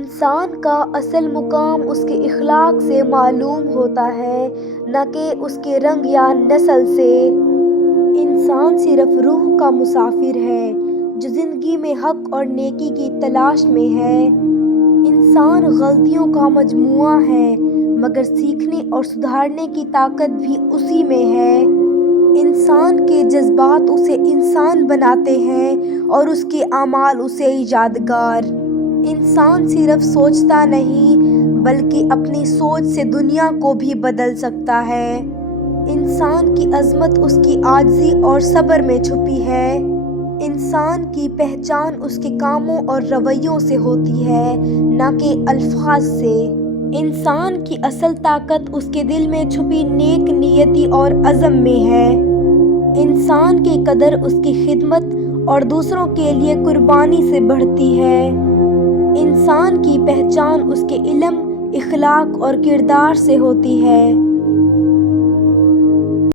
انسان کا اصل مقام اس کے اخلاق سے معلوم ہوتا ہے، نہ کہ اس کے رنگ یا نسل سے۔ انسان صرف روح کا مسافر ہے جو زندگی میں حق اور نیکی کی تلاش میں ہے۔ انسان غلطیوں کا مجموعہ ہے، مگر سیکھنے اور سدھارنے کی طاقت بھی اسی میں ہے۔ انسان کے جذبات اسے انسان بناتے ہیں اور اس کے اعمال اسے یادگار۔ انسان صرف سوچتا نہیں بلکہ اپنی سوچ سے دنیا کو بھی بدل سکتا ہے۔ انسان کی عظمت اس کی عاجزی اور صبر میں چھپی ہے۔ انسان کی پہچان اس کے کاموں اور رویوں سے ہوتی ہے، نہ کہ الفاظ سے۔ انسان کی اصل طاقت اس کے دل میں چھپی نیک نیتی اور عزم میں ہے۔ انسان کی قدر اس کی خدمت اور دوسروں کے لیے قربانی سے بڑھتی ہے۔ انسان کی پہچان اس کے علم، اخلاق اور کردار سے ہوتی ہے۔